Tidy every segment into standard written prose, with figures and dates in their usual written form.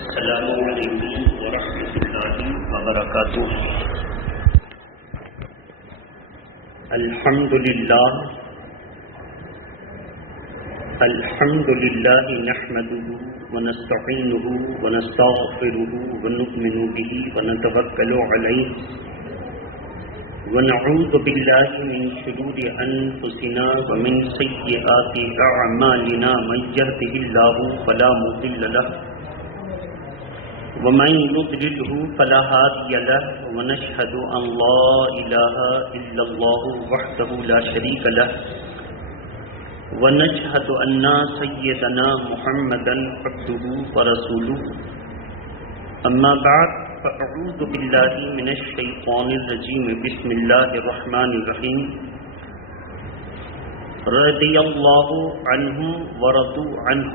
السلام علیکم ورحمۃ اللہ وبرکاتہ۔ الحمد للہ نحمده ونستعینه ونستغفره ونؤمن به ونتوکل علیہ ونعوذ باللہ من شرور انفسنا ومن سیئات اعمالنا من یهده اللہ فلا مضل له ومن يضلله فلا هادي له ونشهد ان لا اله الا الله وحده لا شريك له ونشهد ان سيدنا محمدا عبده ورسوله اما بعد فاعوذ بالله من الشيطان الرجيم بسم الله الرحمن الرحيم رضي الله عنهم ورضوا عنه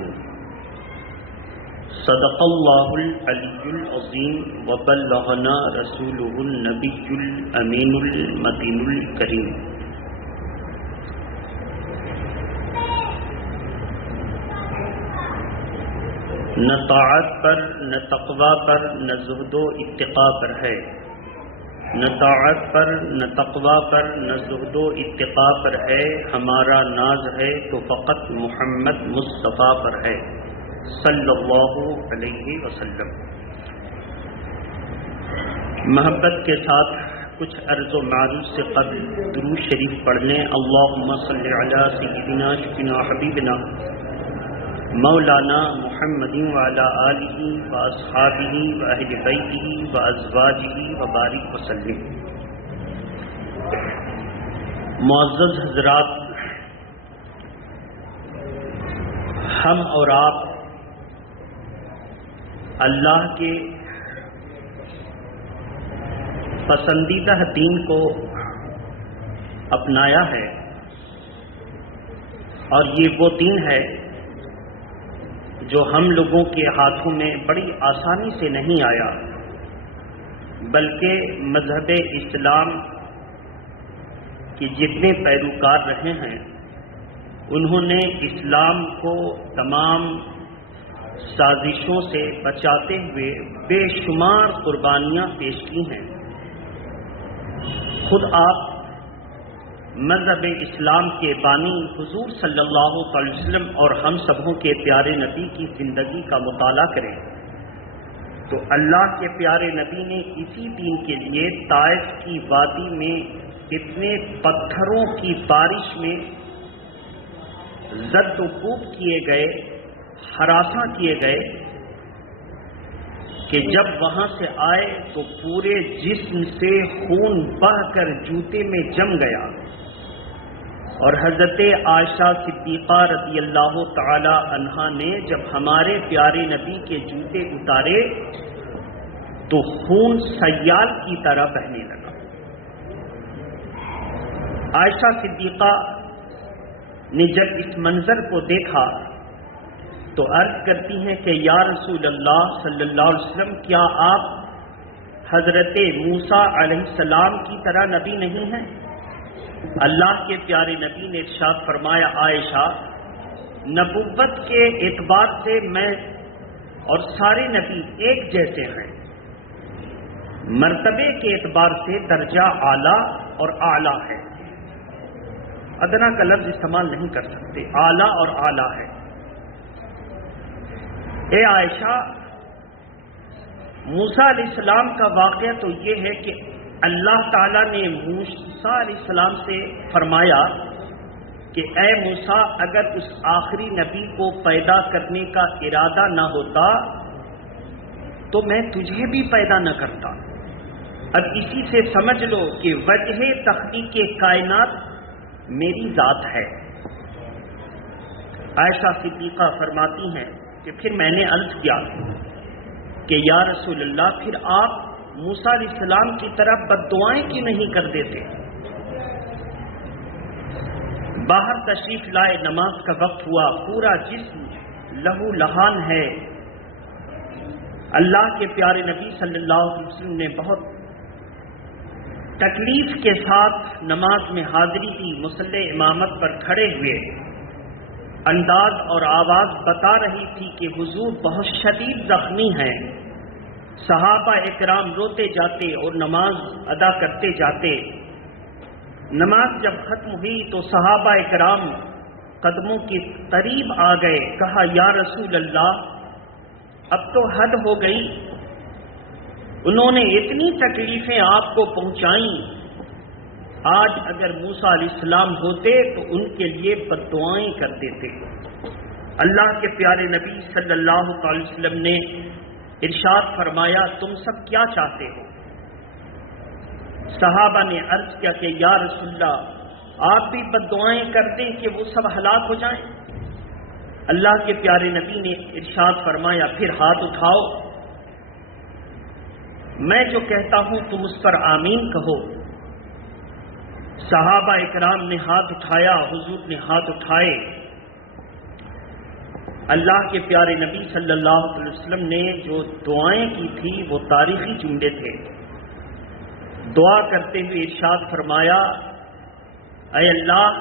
صدق الله العلي العظيم وبلغنا رسوله النبي الأمين المتين الكريم۔ نہ طاعت پر نہ تقوی پر نہ زہد و اتقاء پر ہے، نہ طاعت پر نہ تقوی پر نہ زہد و اتقاء پر ہے، ہمارا ناز ہے تو فقط محمد مصطفیٰ پر ہے صلی اللہ علیہ وسلم۔ محبت کے ساتھ کچھ عرض و معروض سے قبل درود شریف پڑھ لیں۔ اللہم صلی علی سیدنا شفینا حبیبنا مولانا محمد وعلی آلہ واصحابہ واہل بیتہ وازواجہ وبارک وسلم۔ معزز حضرات، ہم اور آپ اللہ کے پسندیدہ دین کو اپنایا ہے، اور یہ وہ دین ہے جو ہم لوگوں کے ہاتھوں میں بڑی آسانی سے نہیں آیا، بلکہ مذہب اسلام کے جتنے پیروکار رہے ہیں انہوں نے اسلام کو تمام سازشوں سے بچاتے ہوئے بے شمار قربانیاں پیش کی ہیں۔ خود آپ مذہب اسلام کے بانی حضور صلی اللہ علیہ وسلم اور ہم سبوں کے پیارے نبی کی زندگی کا مطالعہ کریں تو اللہ کے پیارے نبی نے اسی دین کے لیے طائف کی وادی میں اتنے پتھروں کی بارش میں زد و کوب کیے گئے، ہراساں کیے گئے کہ جب وہاں سے آئے تو پورے جسم سے خون بہہ کر جوتے میں جم گیا، اور حضرت عائشہ صدیقہ رضی اللہ تعالی عنہا نے جب ہمارے پیارے نبی کے جوتے اتارے تو خون سیال کی طرح بہنے لگا۔ عائشہ صدیقہ نے جب اس منظر کو دیکھا تو عرض کرتی ہیں کہ یا رسول اللہ صلی اللہ علیہ وسلم، کیا آپ حضرت موسیٰ علیہ السلام کی طرح نبی نہیں ہیں؟ اللہ کے پیارے نبی نے ارشاد فرمایا، عائشہ، نبوت کے اعتبار سے میں اور سارے نبی ایک جیسے ہیں، مرتبے کے اعتبار سے درجہ اعلیٰ اور اعلیٰ ہے، ادنا کا لفظ استعمال نہیں کر سکتے، اعلیٰ اور اعلیٰ ہے۔ اے عائشہ، موسیٰ علیہ السلام کا واقعہ تو یہ ہے کہ اللہ تعالیٰ نے موسیٰ علیہ السلام سے فرمایا کہ اے موسیٰ، اگر اس آخری نبی کو پیدا کرنے کا ارادہ نہ ہوتا تو میں تجھے بھی پیدا نہ کرتا۔ اب اسی سے سمجھ لو کہ وجہ تخلیق کائنات میری ذات ہے۔ عائشہ صدیقہ فرماتی ہیں کہ پھر میں نے عرض کیا کہ یا رسول اللہ، پھر آپ موسیٰ علیہ السلام کی طرف بد دعائیں کیوں نہیں کر دیتے؟ باہر تشریف لائے، نماز کا وقت ہوا، پورا جسم لہو لہان ہے۔ اللہ کے پیارے نبی صلی اللہ علیہ وسلم نے بہت تکلیف کے ساتھ نماز میں حاضری دی، مصلی امامت پر کھڑے ہوئے انداز اور آواز بتا رہی تھی کہ حضور بہت شدید زخمی ہیں. صحابہ اکرام روتے جاتے اور نماز ادا کرتے جاتے. نماز جب ختم ہوئی تو صحابہ اکرام قدموں کے قریب آ گئے. کہا یا رسول اللہ اب تو حد ہو گئی، انہوں نے اتنی تکلیفیں آپ کو پہنچائیں، آج اگر موسیٰ علیہ السلام ہوتے تو ان کے لیے بد دعائیں کر دیتے. اللہ کے پیارے نبی صلی اللہ علیہ وسلم نے ارشاد فرمایا تم سب کیا چاہتے ہو؟ صحابہ نے عرض کیا کہ یا رسول اللہ آپ بھی بد دعائیں کر دیں کہ وہ سب ہلاک ہو جائیں. اللہ کے پیارے نبی نے ارشاد فرمایا پھر ہاتھ اٹھاؤ، میں جو کہتا ہوں تم اس پر آمین کہو. صحابہ اکرام نے ہاتھ اٹھایا، حضور نے ہاتھ اٹھائے. اللہ کے پیارے نبی صلی اللہ علیہ وسلم نے جو دعائیں کی تھی وہ تاریخی جملے تھے. دعا کرتے ہوئے ارشاد فرمایا اے اللہ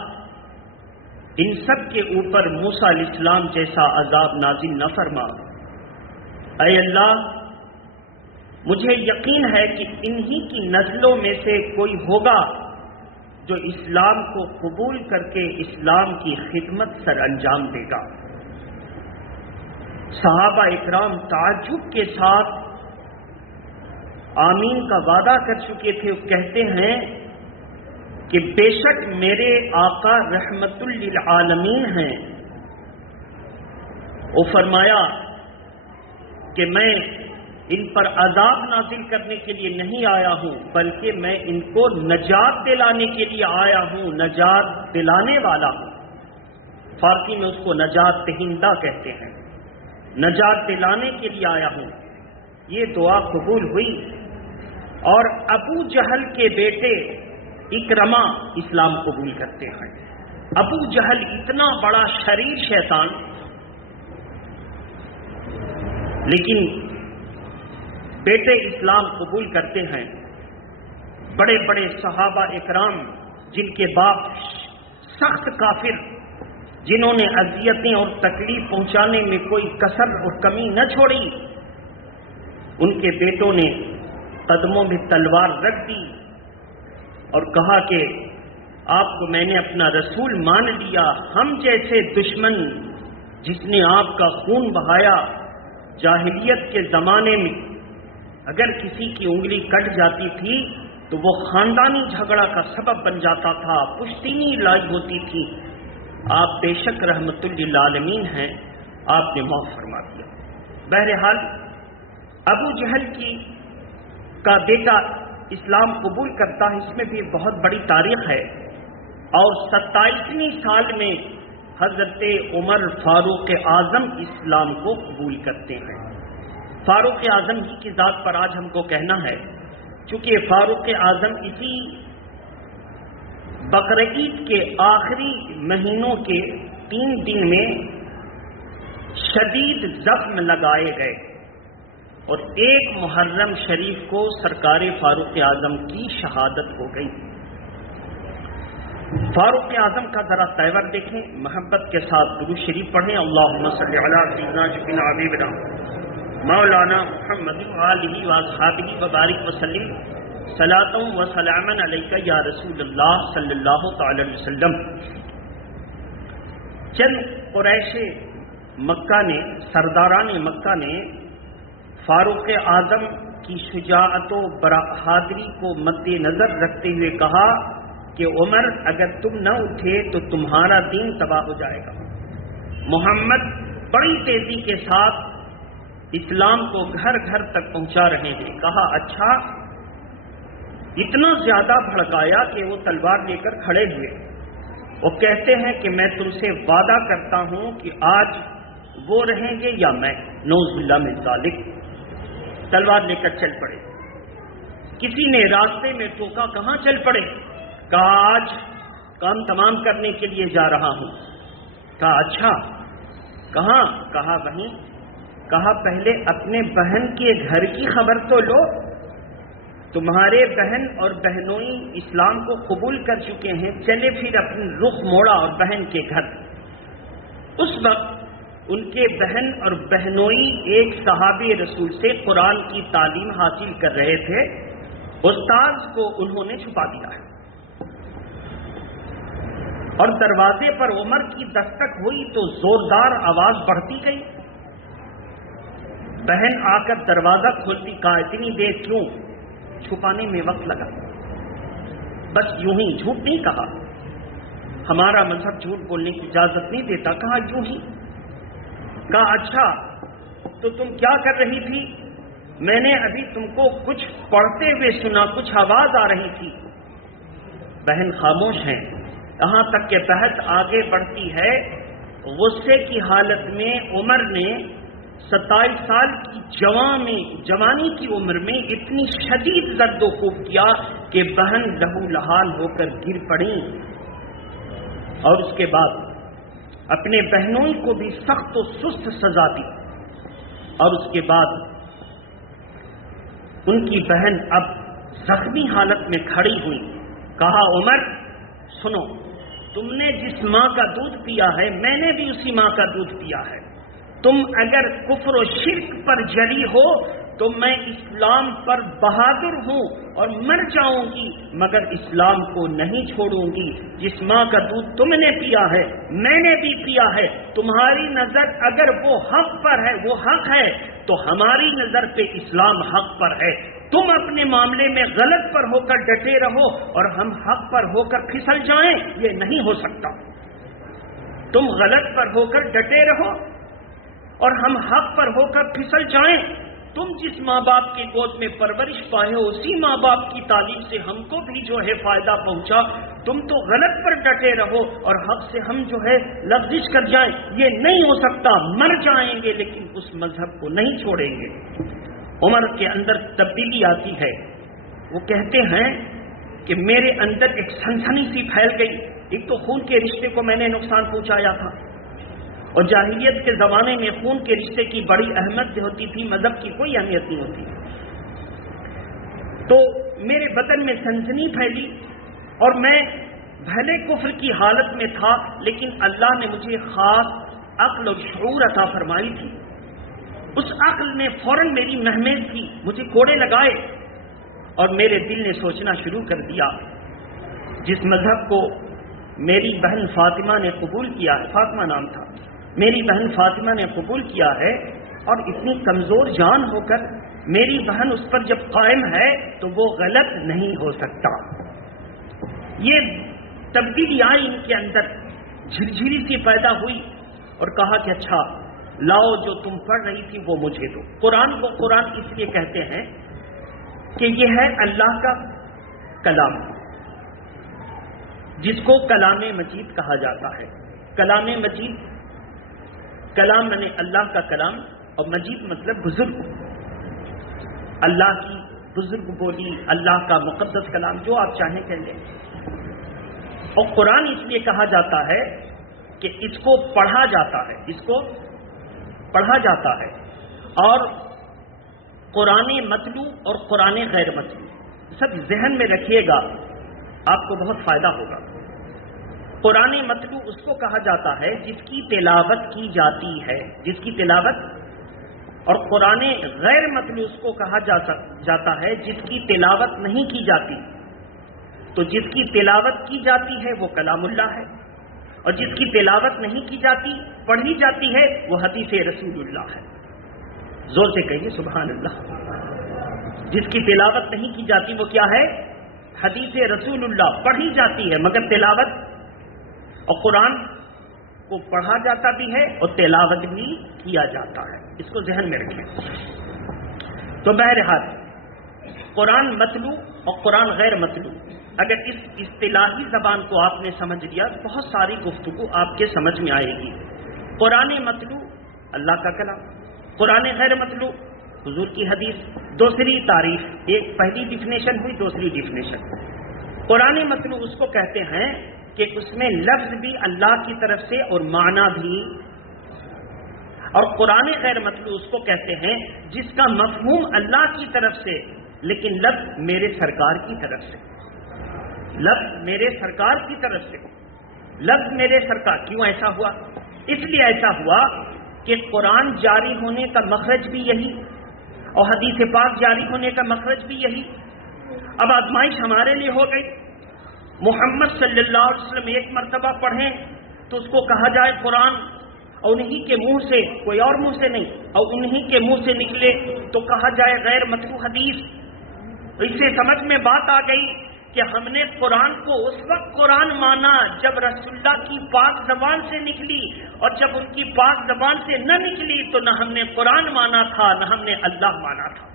ان سب کے اوپر موسیٰ علیہ السلام جیسا عذاب نازل نہ فرما. اے اللہ مجھے یقین ہے کہ انہی کی نسلوں میں سے کوئی ہوگا جو اسلام کو قبول کر کے اسلام کی خدمت سر انجام دے گا. صحابہ اکرام تعجب کے ساتھ آمین کا وعدہ کر چکے تھے. وہ کہتے ہیں کہ بے شک میرے آقا رحمت للعالمین ہیں. وہ فرمایا کہ میں ان پر عذاب نازل کرنے کے لیے نہیں آیا ہوں بلکہ میں ان کو نجات دلانے کے لیے آیا ہوں، نجات دلانے والا ہوں. فارسی میں اس کو نجات دہندہ کہتے ہیں. نجات دلانے کے لیے آیا ہوں. یہ دعا قبول ہوئی اور ابو جہل کے بیٹے اکرما اسلام قبول کرتے ہیں. ابو جہل اتنا بڑا شریر شیطان، لیکن بیٹے اسلام قبول کرتے ہیں. بڑے بڑے صحابہ اکرام جن کے باپ سخت کافر، جنہوں نے اذیتیں اور تکلیف پہنچانے میں کوئی کسر اور کمی نہ چھوڑی، ان کے بیٹوں نے قدموں میں تلوار رکھ دی اور کہا کہ آپ کو میں نے اپنا رسول مان لیا. ہم جیسے دشمن جس نے آپ کا خون بہایا، جاہلیت کے زمانے میں اگر کسی کی انگلی کٹ جاتی تھی تو وہ خاندانی جھگڑا کا سبب بن جاتا تھا، پشتینی لڑائی ہوتی تھی. آپ بے شک رحمت للعالمین ہیں، آپ نے معاف فرما دیا. بہرحال ابو جہل کا بیٹا اسلام قبول کرتا ہے. اس میں بھی بہت بڑی تاریخ ہے. اور 27ویں سال میں حضرت عمر فاروق اعظم اسلام کو قبول کرتے ہیں. فاروق اعظم ہی کی ذات پر آج ہم کو کہنا ہے، چونکہ فاروق اعظم اسی بقرعید کے آخری مہینوں کے 3 دن میں شدید زخم لگائے گئے اور 1 محرم شریف کو سرکار فاروق اعظم کی شہادت ہو گئی. فاروق اعظم کا ذرا تیور دیکھیں، محبت کے ساتھ درود شریف پڑھیں. اللہم صلی علی سیدنا جبنا حبیبنا مولانا محمد وآلہ واصحابہ وبارک وسلم صلاۃ و سلاما علیک یا رسول اللہ صلی اللہ تعالی علیہ وسلم. چند قریش مکہ نے، سرداران مکہ نے فاروق اعظم کی شجاعت و بہادری کو مد نظر رکھتے ہوئے کہا کہ عمر اگر تم نہ اٹھے تو تمہارا دین تباہ ہو جائے گا. محمد بڑی تیزی کے ساتھ اسلام کو گھر گھر تک پہنچا رہے ہیں. کہا اچھا. اتنا زیادہ بھڑکایا کہ وہ تلوار لے کر کھڑے ہوئے. وہ کہتے ہیں کہ میں تم سے وعدہ کرتا ہوں کہ آج وہ رہیں گے یا میں. نعوذ باللہ من ذالک. تلوار لے کر چل پڑے. کسی نے راستے میں ٹوکا، کہاں چل پڑے؟ کہا آج کام تمام کرنے کے لیے جا رہا ہوں. کہا اچھا کہاں؟ کہا وہیں. کہا پہلے اپنے بہن کے گھر کی خبر تو لو. تمہارے بہن اور بہنوئی اسلام کو قبول کر چکے ہیں، چلے پھر اپنے رخ موڑا اور بہن کے گھر. اس وقت ان کے بہن اور بہنوئی ایک صحابی رسول سے قرآن کی تعلیم حاصل کر رہے تھے. استاذ کو انہوں نے چھپا دیا ہے اور دروازے پر عمر کی دستک ہوئی تو زوردار آواز بڑھتی گئی. بہن آ کر دروازہ کھولتی، کہا اتنی دیر کیوں؟ چھپانے میں وقت لگا. بس یوں ہی، جھوٹ نہیں کہا، ہمارا مذہب جھوٹ بولنے کی اجازت نہیں دیتا. کہا یوں ہی. کہا اچھا تو تم کیا کر رہی تھی؟ میں نے ابھی تم کو کچھ پڑھتے ہوئے سنا، کچھ آواز آ رہی تھی. بہن خاموش ہیں. یہاں تک کہ بحث آگے بڑھتی ہے. غصے کی حالت میں عمر نے 27 سال کی جوانی کی عمر میں اتنی شدید زد و خوب کیا کہ بہن لہو لہال ہو کر گر پڑی، اور اس کے بعد اپنے بہنوئی کو بھی سخت و سست سزا دی. اور اس کے بعد ان کی بہن اب زخمی حالت میں کھڑی ہوئی. کہا عمر سنو، تم نے جس ماں کا دودھ پیا ہے میں نے بھی اسی ماں کا دودھ پیا ہے. تم اگر کفر و شرک پر جلی ہو تو میں اسلام پر بہادر ہوں اور مر جاؤں گی، مگر اسلام کو نہیں چھوڑوں گی. جس ماں کا دودھ تم نے پیا ہے میں نے بھی پیا ہے. تمہاری نظر اگر وہ حق پر ہے، وہ حق ہے، تو ہماری نظر پہ اسلام حق پر ہے. تم اپنے معاملے میں غلط پر ہو کر ڈٹے رہو اور ہم حق پر ہو کر پھسل جائیں، یہ نہیں ہو سکتا. تم غلط پر ہو کر ڈٹے رہو اور ہم حق پر ہو کر پھسل جائیں. تم جس ماں باپ کی گود میں پرورش پائے ہو اسی ماں باپ کی تعلیم سے ہم کو بھی جو ہے فائدہ پہنچا. تم تو غلط پر ڈٹے رہو اور حق سے ہم جو ہے لغزش کر جائیں، یہ نہیں ہو سکتا. مر جائیں گے لیکن اس مذہب کو نہیں چھوڑیں گے. عمر کے اندر تبدیلی آتی ہے. وہ کہتے ہیں کہ میرے اندر ایک سنسنی سی پھیل گئی. ایک تو خون کے رشتے کو میں نے نقصان پہنچایا تھا، اور جاہلیت کے زمانے میں خون کے رشتے کی بڑی اہمیت ہوتی تھی، مذہب کی کوئی اہمیت نہیں ہوتی. تو میرے بدن میں سنسنی پھیلی اور میں بھلے کفر کی حالت میں تھا، لیکن اللہ نے مجھے خاص عقل اور شعور عطا فرمائی تھی. اس عقل نے فوراً میری مہمیز کی، مجھے کوڑے لگائے، اور میرے دل نے سوچنا شروع کر دیا جس مذہب کو میری بہن فاطمہ نے قبول کیا ہے، فاطمہ نام تھا، میری بہن فاطمہ نے قبول کیا ہے، اور اتنی کمزور جان ہو کر میری بہن اس پر جب قائم ہے تو وہ غلط نہیں ہو سکتا. یہ تبدیلی آئی ان کے اندر، جھرجھری سی پیدا ہوئی، اور کہا کہ اچھا لاؤ جو تم پڑھ رہی تھی وہ مجھے دو. قرآن کو قرآن اس لیے کہتے ہیں کہ یہ ہے اللہ کا کلام، جس کو کلام مجید کہا جاتا ہے. کلام مجید، کلام یعنی اللہ کا کلام، اور مجید مطلب بزرگ، اللہ کی بزرگ بولی، اللہ کا مقدس کلام، جو آپ چاہیں کہہ لیں. اور قرآن اس لیے کہا جاتا ہے کہ اس کو پڑھا جاتا ہے، اس کو پڑھا جاتا ہے. اور قرآن متلو اور قرآن غیر متلو سب ذہن میں رکھیے گا، آپ کو بہت فائدہ ہوگا. قرآن متلو اس کو کہا جاتا ہے جس کی تلاوت کی جاتی ہے، جس کی تلاوت، اور قرآن غیر متلو اس کو کہا جاتا ہے جس کی تلاوت نہیں کی جاتی. تو جس کی تلاوت کی جاتی ہے وہ کلام اللہ ہے، اور جس کی تلاوت نہیں کی جاتی، پڑھی جاتی ہے، وہ حدیث رسول اللہ ہے. زور سے کہیے سبحان اللہ. جس کی تلاوت نہیں کی جاتی وہ کیا ہے؟ حدیث رسول اللہ. پڑھی جاتی ہے مگر تلاوت، اور قرآن کو پڑھا جاتا بھی ہے اور تلاوت بھی کیا جاتا ہے. اس کو ذہن میں رکھیں. تو بہرحال قرآن متلو اور قرآن غیر متلو، اگر اس اصطلاحی زبان کو آپ نے سمجھ لیا تو بہت ساری گفتگو آپ کے سمجھ میں آئے گی. قرآن متلو اللہ کا کلام، قرآن غیر متلو حضور کی حدیث. دوسری تعریف، ایک پہلی ڈیفینیشن ہوئی، دوسری ڈیفینیشن. قرآن متلو اس کو کہتے ہیں کہ اس میں لفظ بھی اللہ کی طرف سے اور معنی بھی. اور قرآن غیر متلو اس کو کہتے ہیں جس کا مفہوم اللہ کی طرف سے لیکن لفظ میرے سرکار کی طرف سے. لفظ میرے سرکار کی طرف سے، لفظ میرے سرکار. کیوں ایسا ہوا؟ اس لیے ایسا ہوا کہ قرآن جاری ہونے کا مخرج بھی یہی اور حدیث پاک جاری ہونے کا مخرج بھی یہی. اب آزمائش ہمارے لیے ہو گئی. محمد صلی اللہ علیہ وسلم ایک مرتبہ پڑھیں تو اس کو کہا جائے قرآن، اور انہی کے منہ سے، کوئی اور منہ سے نہیں، اور انہی کے منہ سے نکلے تو کہا جائے غیر مطلوب حدیث. اس سے سمجھ میں بات آ گئی کہ ہم نے قرآن کو اس وقت قرآن مانا جب رسول اللہ کی پاک زبان سے نکلی، اور جب ان کی پاک زبان سے نہ نکلی تو نہ ہم نے قرآن مانا تھا نہ ہم نے اللہ مانا تھا.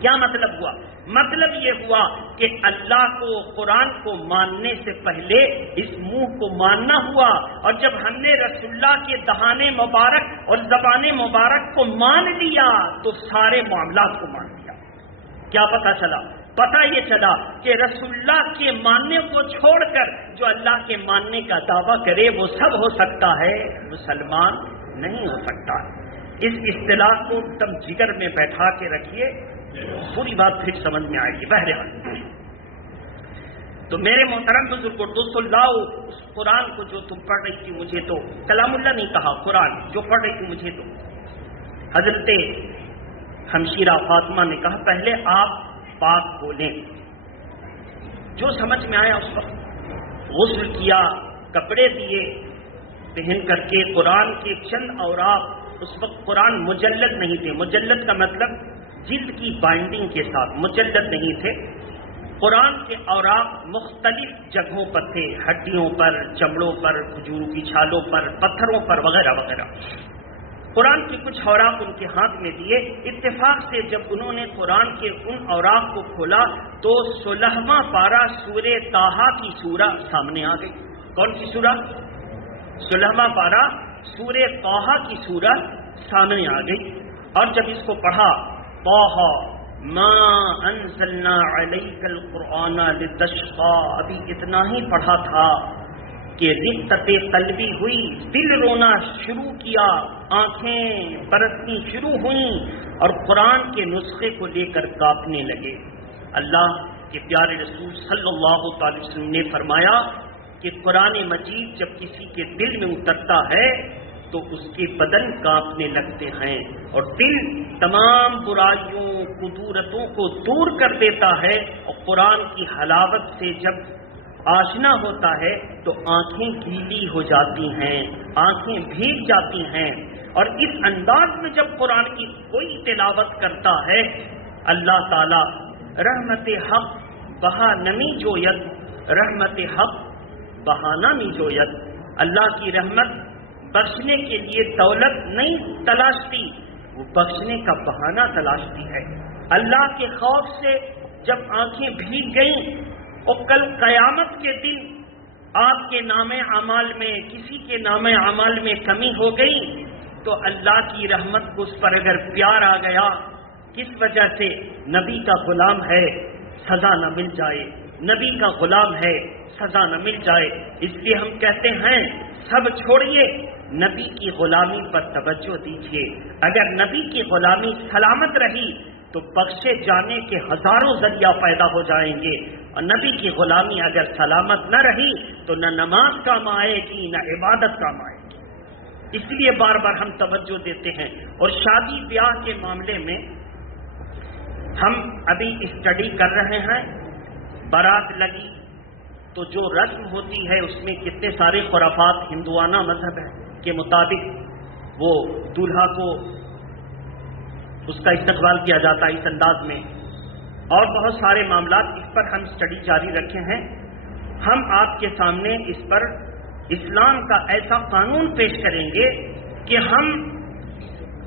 کیا مطلب ہوا؟ مطلب یہ ہوا کہ اللہ کو، قرآن کو ماننے سے پہلے اس منہ کو ماننا ہوا، اور جب ہم نے رسول اللہ کے دہانے مبارک اور زبان مبارک کو مان لیا تو سارے معاملات کو مان لیا. کیا پتہ چلا؟ پتہ یہ چلا کہ رسول اللہ کے ماننے کو چھوڑ کر جو اللہ کے ماننے کا دعویٰ کرے وہ سب ہو سکتا ہے، مسلمان نہیں ہو سکتا. اس اصطلاح کو تم جگر میں بیٹھا کے رکھیے، پوری بات پھر سمجھ میں آئے گی. بہرحال تو میرے محترم بزرگوں، دوستو، لاؤ اس قرآن کو جو تم پڑھ رہی تھی، مجھے تو کلام اللہ نہیں کہا، قرآن جو پڑھ رہی تھی مجھے تو حضرت ہمشیرہ فاطمہ نے کہا پہلے آپ پاک بولیں. جو سمجھ میں آیا اس وقت غسل کیا، کپڑے دیے پہن کر کے، قرآن کے چند اوراق، اس وقت قرآن مجلد نہیں تھے، مجلد کا مطلب جلد کی بائنڈنگ کے ساتھ، مجلد نہیں تھے. قرآن کے اوراق مختلف جگہوں پر تھے، ہڈیوں پر، چمڑوں پر، کھجوروں کی چھالوں پر، پتھروں پر، وغیرہ وغیرہ. قرآن کے کچھ اوراق ان کے ہاتھ میں دیے. اتفاق سے جب انہوں نے قرآن کے ان اوراق کو کھولا تو 16واں پارہ سورہ طٰہٰ کی سورہ سامنے آ گئی. کون سی سورہ؟ 16واں پارہ سورہ طٰہٰ کی سورہ سامنے آ گئی. اور جب اس کو پڑھا، طٰہٰ ما انزلنا علیک القرآن لتشقی، ابھی اتنا ہی پڑھا تھا کہ رقت قلبی ہوئی، دل رونا شروع کیا، آنکھیں برسنی شروع ہوئیں اور قرآن کے نسخے کو لے کر کانپنے لگے. اللہ کے پیارے رسول صلی اللہ علیہ وسلم نے فرمایا کہ قرآن مجید جب کسی کے دل میں اترتا ہے تو اس کے بدن کانپنے لگتے ہیں، اور دل تمام برائیوں، قدورتوں کو دور کر دیتا ہے. اور قرآن کی حلاوت سے جب آشنا ہوتا ہے تو آنکھیں گیلی ہو جاتی ہیں، آنکھیں بھیگ جاتی ہیں. اور اس انداز میں جب قرآن کی کوئی تلاوت کرتا ہے، اللہ تعالی رحمت حق بہا نمی جوید، رحمت حق بہانہ می جوید. اللہ کی رحمت بخشنے کے لیے دولت نہیں تلاشتی، وہ بخشنے کا بہانہ تلاشتی ہے. اللہ کے خوف سے جب آنکھیں بھیگ گئیں اور کل قیامت کے دن آپ کے نام اعمال میں، کسی کے نام اعمال میں کمی ہو گئی تو اللہ کی رحمت کو اس پر اگر پیار آ گیا، کس وجہ سے؟ نبی کا غلام ہے، سزا نہ مل جائے، نبی کا غلام ہے، سزا نہ مل جائے. اس لیے ہم کہتے ہیں سب چھوڑیے، نبی کی غلامی پر توجہ دیجیے. اگر نبی کی غلامی سلامت رہی تو بخشے جانے کے ہزاروں ذریعہ پیدا ہو جائیں گے، اور نبی کی غلامی اگر سلامت نہ رہی تو نہ نماز کام آئے گی نہ عبادت کام آئے گی. اس لیے بار بار ہم توجہ دیتے ہیں. اور شادی بیاہ کے معاملے میں ہم ابھی اسٹڈی کر رہے ہیں. بارات لگی تو جو رسم ہوتی ہے اس میں کتنے سارے خرافات ہندوانہ مذہب کے مطابق وہ دولہا کو اس کا استقبال کیا جاتا ہے اس انداز میں، اور بہت سارے معاملات. اس پر ہم اسٹڈی جاری رکھے ہیں. ہم آپ کے سامنے اس پر اسلام کا ایسا قانون پیش کریں گے کہ ہم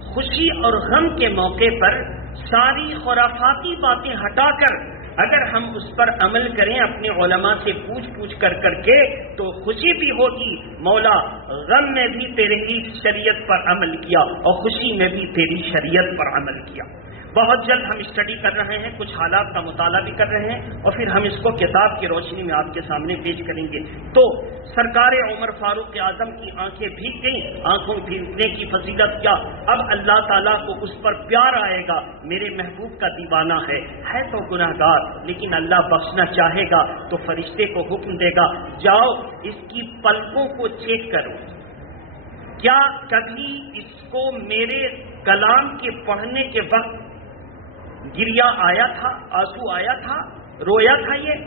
خوشی اور غم کے موقع پر ساری خرافاتی باتیں ہٹا کر اگر ہم اس پر عمل کریں، اپنے علماء سے پوچھ کر کے، تو خوشی بھی ہوگی، مولا غم میں بھی تیری ہی شریعت پر عمل کیا اور خوشی میں بھی تیری شریعت پر عمل کیا. بہت جلد ہم اسٹڈی کر رہے ہیں، کچھ حالات کا مطالعہ بھی کر رہے ہیں، اور پھر ہم اس کو کتاب کی روشنی میں آپ کے سامنے پیش کریں گے. تو سرکار عمر فاروق اعظم کی آنکھیں بھیگ گئیں، آنکھوں بھیگنے کی فضیلت کیا؟ اب اللہ تعالیٰ کو اس پر پیار آئے گا. میرے محبوب کا دیوانہ ہے تو گناہ گار، لیکن اللہ بخشنا چاہے گا تو فرشتے کو حکم دے گا، جاؤ اس کی پلکوں کو چیک کرو. کیا کبھی اس کو میرے کلام کے پڑھنے کے وقت گریا آیا تھا، آنسو آیا تھا، رویا تھا؟ یہ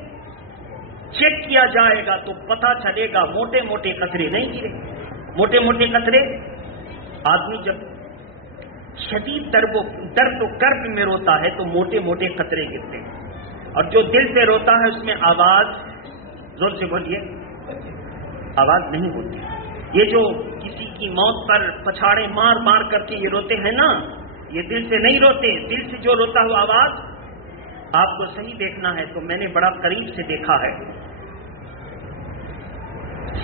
چیک کیا جائے گا تو پتا چلے گا. موٹے موٹے قطرے نہیں گرے. موٹے موٹے قطرے، آدمی جب شدید درد و کرب میں روتا ہے تو موٹے موٹے قطرے گرتے ہیں، اور جو دل سے روتا ہے اس میں آواز، زور سے بولیے، آواز نہیں ہوتی. یہ جو کسی کی موت پر پچھاڑے مار مار کر کے یہ روتے ہیں نا، یہ دل سے نہیں روتے. دل سے جو روتا ہوا آواز، آپ کو صحیح دیکھنا ہے تو میں نے بڑا قریب سے دیکھا ہے.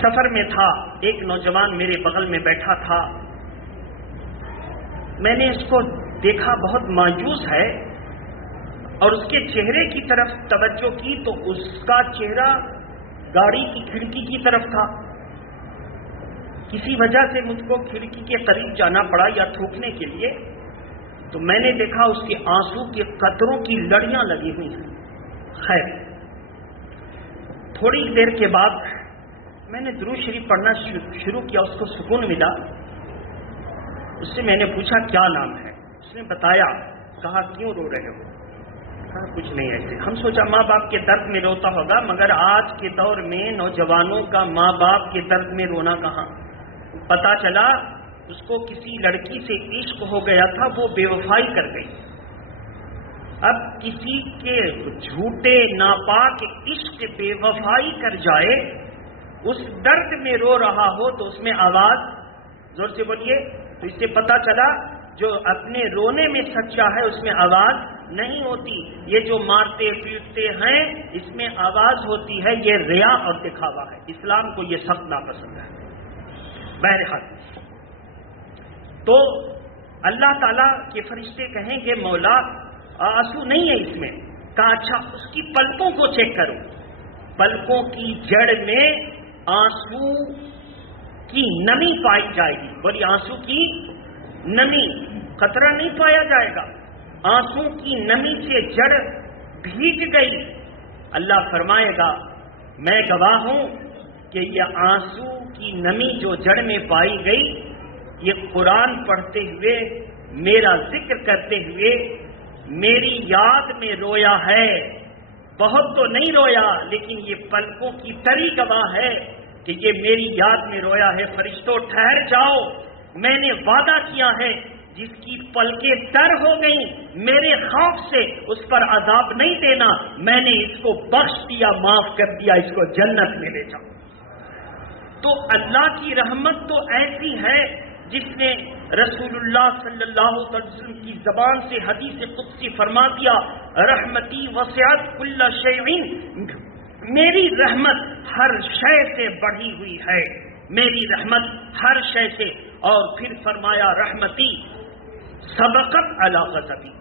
سفر میں تھا، ایک نوجوان میرے بغل میں بیٹھا تھا. میں نے اس کو دیکھا، بہت مایوس ہے، اور اس کے چہرے کی طرف توجہ کی تو اس کا چہرہ گاڑی کی کھڑکی کی طرف تھا. کسی وجہ سے مجھ کو کھڑکی کے قریب جانا پڑا یا تھوکنے کے لیے، تو میں نے دیکھا اس کے آنسو کے قطروں کی لڑیاں لگی ہوئی ہیں. خیر، تھوڑی دیر کے بعد میں نے درود شریف پڑھنا شروع کیا. اس کو سکون ملا. اس سے میں نے پوچھا کیا نام ہے؟ اس نے بتایا. کہا کیوں رو رہے ہو؟ کہا کچھ نہیں ایسے. ہم سوچا ماں باپ کے درد میں روتا ہوگا، مگر آج کے دور میں نوجوانوں کا ماں باپ کے درد میں رونا کہاں. پتا چلا اس کو کسی لڑکی سے عشق ہو گیا تھا، وہ بے وفائی کر گئی. اب کسی کے جھوٹے ناپاک عشق بے وفائی کر جائے، اس درد میں رو رہا ہو تو اس میں آواز، زور سے بولیے. تو اس سے پتا چلا جو اپنے رونے میں سچا ہے اس میں آواز نہیں ہوتی. یہ جو مارتے پیٹتے ہیں اس میں آواز ہوتی ہے. یہ ریا اور دکھاوا ہے. اسلام کو یہ سخت ناپسند ہے. بہرحال تو اللہ تعالیٰ کے فرشتے کہیں گے مولا آنسو نہیں ہے اس میں. کہا اچھا اس کی پلکوں کو چیک کرو. پلکوں کی جڑ میں آنسو کی نمی پائی جائے گی. بولی آنسو کی نمی، قطرہ نہیں پایا جائے گا. آنسو کی نمی سے جڑ بھیگ گئی. اللہ فرمائے گا میں گواہ ہوں کہ یہ آنسو کی نمی جو جڑ میں پائی گئی، یہ قرآن پڑھتے ہوئے، میرا ذکر کرتے ہوئے میری یاد میں رویا ہے. بہت تو نہیں رویا، لیکن یہ پلکوں کی تری گواہ ہے کہ یہ میری یاد میں رویا ہے. فرشتوں ٹھہر جاؤ، میں نے وعدہ کیا ہے جس کی پلکیں تر ہو گئیں میرے خوف سے اس پر عذاب نہیں دینا. میں نے اس کو بخش دیا، معاف کر دیا، اس کو جنت میں لے جاؤ. تو اللہ کی رحمت تو ایسی ہے جس نے رسول اللہ صلی اللہ علیہ وسلم کی زبان سے حدیث قدسی فرما دیا، رحمتی وسعت کل شیء، میری رحمت ہر شے سے بڑھی ہوئی ہے. میری رحمت ہر شے سے. اور پھر فرمایا رحمتی سبقت علی غضبی،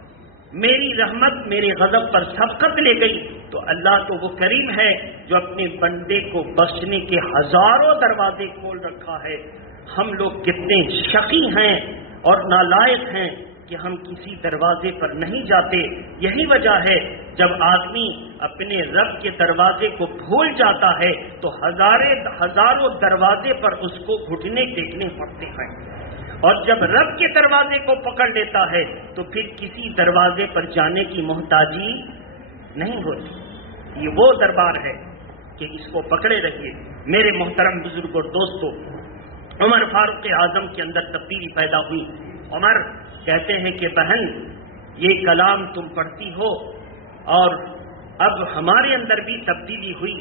میری رحمت میرے غضب پر سبقت لے گئی. تو اللہ تو وہ کریم ہے جو اپنے بندے کو بخشنے کے ہزاروں دروازے کھول رکھا ہے. ہم لوگ کتنے شقی ہیں اور نالائق ہیں کہ ہم کسی دروازے پر نہیں جاتے. یہی وجہ ہے جب آدمی اپنے رب کے دروازے کو بھول جاتا ہے تو ہزاروں دروازے پر اس کو گھٹنے ٹیکنے پڑتے ہیں، اور جب رب کے دروازے کو پکڑ لیتا ہے تو پھر کسی دروازے پر جانے کی محتاجی نہیں ہوتی. یہ وہ دربار ہے کہ اس کو پکڑے رکھیے. میرے محترم بزرگوں دوستوں، عمر فاروق اعظم کے اندر تبدیلی پیدا ہوئی. عمر کہتے ہیں کہ بہن یہ کلام تم پڑھتی ہو اور اب ہمارے اندر بھی تبدیلی ہوئی،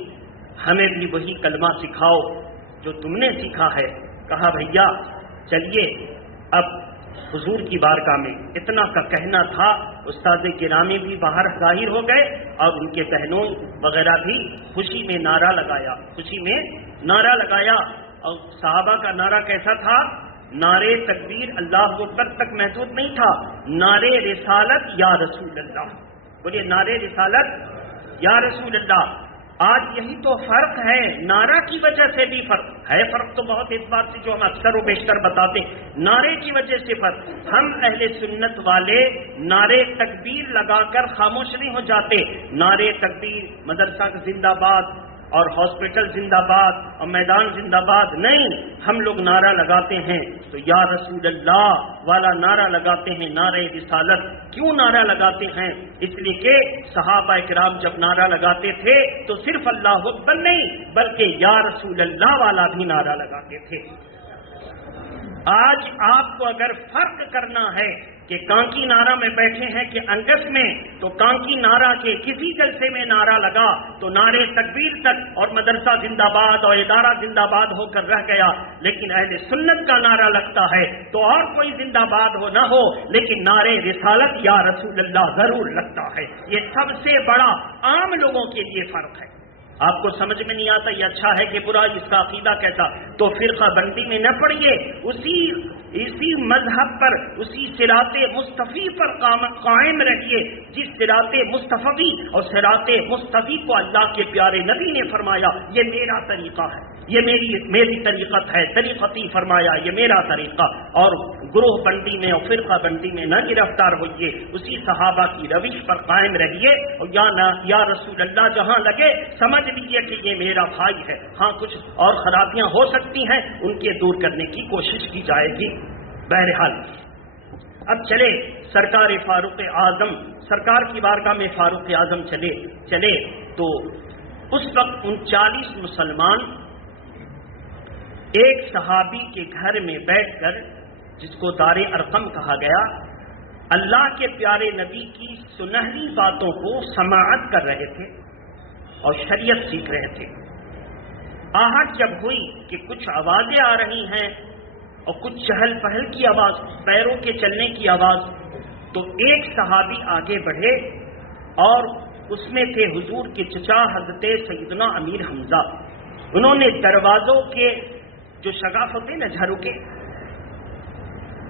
ہمیں بھی وہی کلمہ سکھاؤ جو تم نے سیکھا ہے. کہا بھیا چلیے اب حضور کی بارگاہ میں. اتنا کا کہنا تھا. استاد گرامی بھی باہر ظاہر ہو گئے اور ان کے بہنوں وغیرہ بھی خوشی میں نعرہ لگایا، خوشی میں نعرہ لگایا. اور صحابہ کا نعرہ کیسا تھا؟ نعرے تکبیر اللہ اکبر تک محدود نہیں تھا، نعرے رسالت یا رسول اللہ. بولیے نعرے رسالت یا رسول اللہ. آج یہی تو فرق ہے، نعرہ کی وجہ سے بھی فرق ہے. فرق تو بہت اس بات سے جو ہم اکثر و بیشتر بتاتے، نعرے کی وجہ سے فرق. ہم اہل سنت والے نعرے تکبیر لگا کر خاموش نہیں ہو جاتے. نعرے تکبیر، مدرسہ زندہ باد اور ہاسپٹل زندہ باد اور میدان زندہ باد نہیں، ہم لوگ نعرہ لگاتے ہیں تو یا رسول اللہ والا نعرہ لگاتے ہیں، نعرہ رسالت۔ کیوں نعرہ لگاتے ہیں؟ اس لیے کہ صحابہ کرام جب نعرہ لگاتے تھے تو صرف اللہ اکبر نہیں بلکہ یا رسول اللہ والا بھی نعرہ لگاتے تھے۔ آج آپ کو اگر فرق کرنا ہے کہ کانکی نعرہ میں بیٹھے ہیں کہ انگس میں، تو کانکی نعرہ کے کسی جلسے میں نعرہ لگا تو نعرے تکبیر تک اور مدرسہ زندہ باد اور ادارہ زندہ باد ہو کر رہ گیا، لیکن اہل سنت کا نعرہ لگتا ہے تو اور کوئی زندہ باد ہو نہ ہو لیکن نعرے رسالت یا رسول اللہ ضرور لگتا ہے۔ یہ سب سے بڑا عام لوگوں کے لیے فرق ہے۔ آپ کو سمجھ میں نہیں آتا یہ اچھا ہے کہ برا، اس کا عقیدہ کیسا، تو فرقہ بندی میں نہ پڑیے، اسی مذہب پر، اسی صراط مصطفی پر قائم رہیے جس صراط مصطفی اور صراط مصطفی کو اللہ کے پیارے نبی نے فرمایا یہ میرا طریقہ ہے، یہ میری طریقت ہے، طریقتی فرمایا یہ میرا طریقہ، اور گروہ بندی میں اور فرقہ بندی میں نہ گرفتار ہوئیے، اسی صحابہ کی روش پر قائم رہیے، اور یا رسول اللہ جہاں لگے سمجھ لیجیے کہ یہ میرا بھائی ہے۔ ہاں کچھ اور خرابیاں ہو سکتی ہیں، ان کے دور کرنے کی کوشش کی جائے گی۔ بہرحال اب چلے سرکار فاروق اعظم، سرکار کی بارگاہ میں فاروق اعظم چلے تو اس وقت 39 مسلمان ایک صحابی کے گھر میں بیٹھ کر، جس کو دار ارقم کہا گیا، اللہ کے پیارے نبی کی سنہری باتوں کو سماعت کر رہے تھے اور شریعت سیکھ رہے تھے۔ آہٹ جب ہوئی کہ کچھ آوازیں آ رہی ہیں اور کچھ چہل پہل کی آواز، پیروں کے چلنے کی آواز، تو ایک صحابی آگے بڑھے اور اس میں تھے حضور کے چچا حضرت سیدنا امیر حمزہ۔ انہوں نے دروازوں کے جو شگاف ہوتے نا، جھروکے،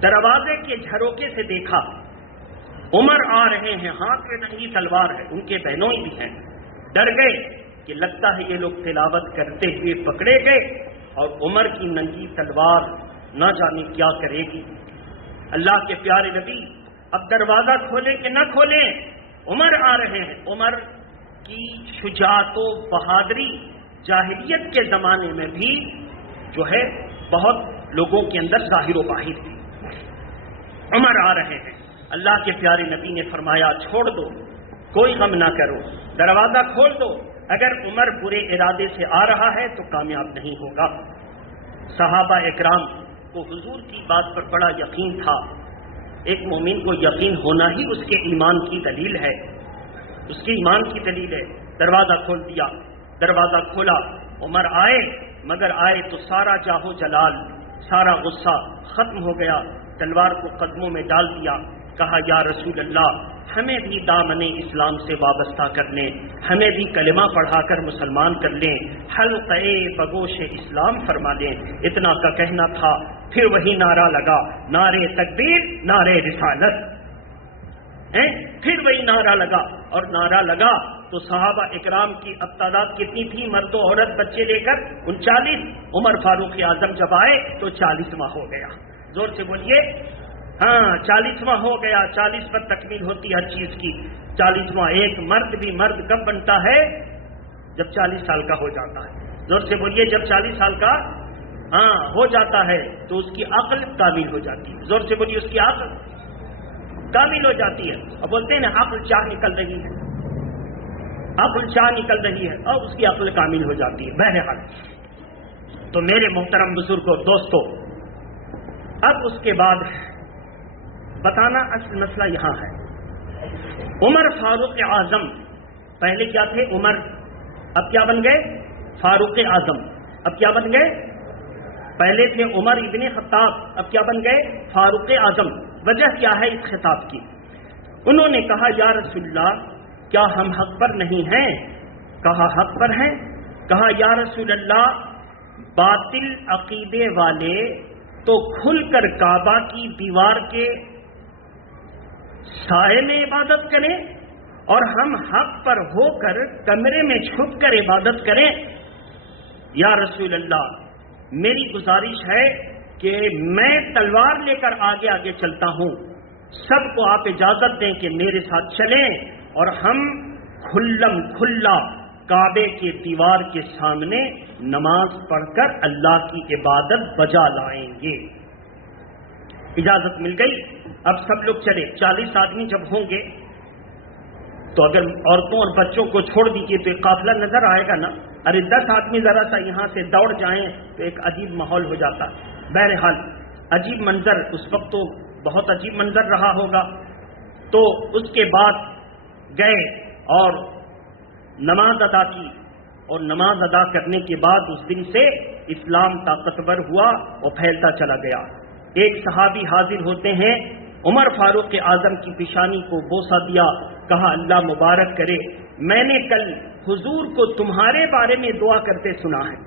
دروازے کے جھروکے سے دیکھا عمر آ رہے ہیں، ہاتھ میں ننگی تلوار ہے، ان کے بہنوئی بھی ہیں۔ ڈر گئے کہ لگتا ہے یہ لوگ تلاوت کرتے ہوئے پکڑے گئے اور عمر کی ننگی تلوار نہ جانے کیا کرے گی۔ اللہ کے پیارے نبی اب دروازہ کھولیں کہ نہ کھولیں، عمر آ رہے ہیں۔ عمر کی شجاعت و بہادری جاہلیت کے زمانے میں بھی جو ہے بہت لوگوں کے اندر ظاہر و باہر تھی۔ عمر آ رہے ہیں، اللہ کے پیارے نبی نے فرمایا چھوڑ دو، کوئی غم نہ کرو، دروازہ کھول دو۔ اگر عمر برے ارادے سے آ رہا ہے تو کامیاب نہیں ہوگا۔ صحابہ اکرام کو حضور کی بات پر بڑا یقین تھا۔ ایک مومن کو یقین ہونا ہی اس کے ایمان کی دلیل ہے، اس کے ایمان کی دلیل ہے۔ دروازہ کھول دیا، دروازہ کھولا، عمر آئے، مگر آئے تو سارا جاہو جلال، سارا غصہ ختم ہو گیا، تلوار کو قدموں میں ڈال دیا، کہا یا رسول اللہ ہمیں بھی دامن اسلام سے وابستہ کر لیں، ہمیں بھی کلمہ پڑھا کر مسلمان کر لیں، حلقے بگوش اسلام فرما لیں۔ اتنا کا کہنا تھا، پھر وہی نعرہ لگا، نعرے تکبیر، نعرے رسالت، پھر وہی نعرہ لگا، اور نعرہ لگا تو صحابہ اکرام کی اب تعداد کتنی تھی، مرد و عورت بچے لے کر 39۔ عمر فاروق اعظم جب آئے تو 40واں ہو گیا۔ زور سے بولیے، ہاں 40واں ہو گیا۔ 40 پر تکمیل ہوتی ہر چیز کی۔ 40واں ایک مرد بھی مرد کب بنتا ہے؟ جب 40 سال کا ہو جاتا ہے۔ زور سے بولیے، جب 40 سال کا ہو جاتا ہے تو اس کی عقل کامل ہو جاتی ہے۔ زور سے بولیے، اس کی عقل کامل ہو جاتی ہے۔ اور بولتے ہیں نا عقل چاہ نکل رہی ہے، عقل چاہ نکل رہی ہے، اور اس کی عقل کامل ہو جاتی ہے۔ بہرحال تو میرے محترم بزرگوں، دوستوں، اب اس کے بعد بتانا اصل مسئلہ یہاں ہے۔ عمر فاروق اعظم پہلے کیا تھے؟ عمر، اب کیا بن گئے؟ فاروق اعظم۔ اب کیا بن گئے؟ پہلے تھے عمر ابن خطاب، اب کیا بن گئے؟ فاروق اعظم۔ وجہ کیا ہے اس خطاب کی؟ انہوں نے کہا یا رسول اللہ کیا ہم حق پر نہیں ہیں؟ کہا حق پر ہیں۔ کہا یا رسول اللہ باطل عقیدے والے تو کھل کر کعبہ کی دیوار کے سائے میں عبادت کریں اور ہم حق پر ہو کر کمرے میں چھپ کر عبادت کریں۔ یا رسول اللہ میری گزارش ہے کہ میں تلوار لے کر آگے آگے چلتا ہوں، سب کو آپ اجازت دیں کہ میرے ساتھ چلیں اور ہم کھلا کعبے کے دیوار کے سامنے نماز پڑھ کر اللہ کی عبادت بجا لائیں گے۔ اجازت مل گئی، اب سب لوگ چلے۔ 40 آدمی جب ہوں گے تو اگر عورتوں اور بچوں کو چھوڑ دیجیے تو ایک قافلہ نظر آئے گا نا۔ ارے 10 آدمی ذرا سا یہاں سے دوڑ جائیں تو ایک عجیب ماحول ہو جاتا۔ بہرحال عجیب منظر، اس وقت تو بہت عجیب منظر رہا ہوگا۔ تو اس کے بعد گئے اور نماز ادا کی، اور نماز ادا کرنے کے بعد اس دن سے اسلام طاقتور ہوا اور پھیلتا چلا گیا۔ ایک صحابی حاضر ہوتے ہیں، عمر فاروق اعظم کی پیشانی کو بوسہ دیا، کہا اللہ مبارک کرے، میں نے کل حضور کو تمہارے بارے میں دعا کرتے سنا ہے،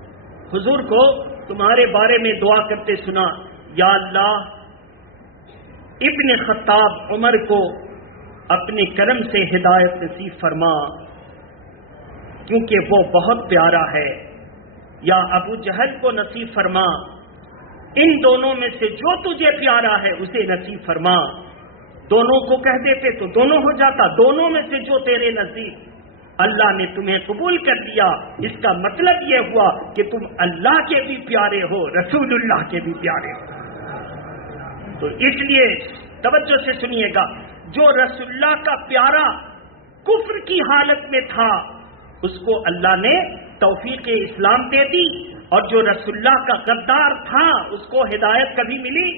حضور کو تمہارے بارے میں دعا کرتے سنا، یا اللہ ابن خطاب عمر کو اپنے کرم سے ہدایت نصیب فرما کیونکہ وہ بہت پیارا ہے، یا ابو جہل کو نصیب فرما، ان دونوں میں سے جو تجھے پیارا ہے اسے نصیب فرما۔ دونوں کو کہہ دیتے تو دونوں ہو جاتا، دونوں میں سے جو تیرے نزدیک، اللہ نے تمہیں قبول کر دیا، اس کا مطلب یہ ہوا کہ تم اللہ کے بھی پیارے ہو، رسول اللہ کے بھی پیارے ہو۔ تو اس لیے توجہ سے سنیے گا، جو رسول اللہ کا پیارا کفر کی حالت میں تھا اس کو اللہ نے توفیق اسلام دے دی، اور جو رسول اللہ کا غدار تھا اس کو ہدایت کبھی ملی؟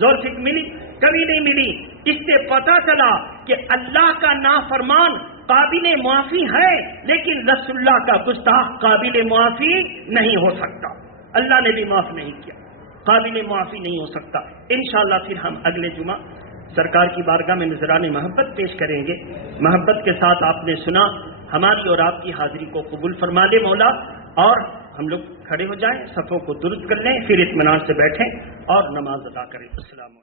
زور سے ملی؟ کبھی نہیں ملی۔ اس سے پتہ چلا کہ اللہ کا نافرمان قابل معافی ہے، لیکن رسول اللہ کا گستاخ قابل معافی نہیں ہو سکتا۔ اللہ نے بھی معاف نہیں کیا، قابل معافی نہیں ہو سکتا۔ انشاءاللہ پھر ہم اگلے جمعہ سرکار کی بارگاہ میں نذران محبت پیش کریں گے۔ محبت کے ساتھ آپ نے سنا، ہماری اور آپ کی حاضری کو قبول فرما دے مولا، اور ہم لوگ کھڑے ہو جائیں، صفوں کو درست کر لیں، پھر اطمینان سے بیٹھیں اور نماز ادا کریں۔ السلام علیکم۔